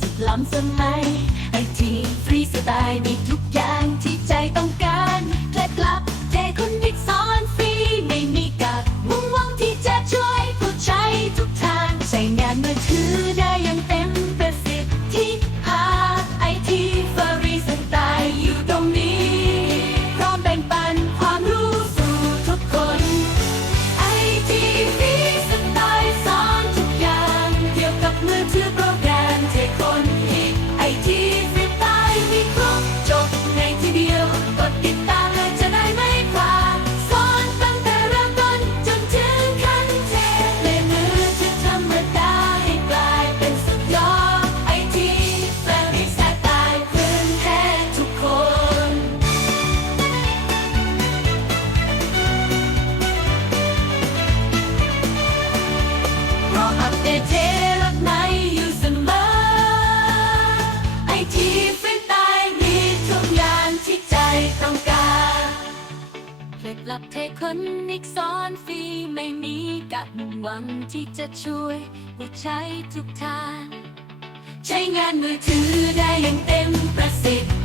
สุดล้ำสมัยไอทีฟรีสไตล์ ได้เทรักในอยู่เสมอ ไอทีฟิตไตมีทุกอย่างที่ใจต้องการเคล็ดลับเทคนนิกสอนฟรีไม่มีกับหวังที่จะช่วยผู้ใช้ทุกทาง ใช้งานมือถือได้อย่างเต็มประสิทธิ์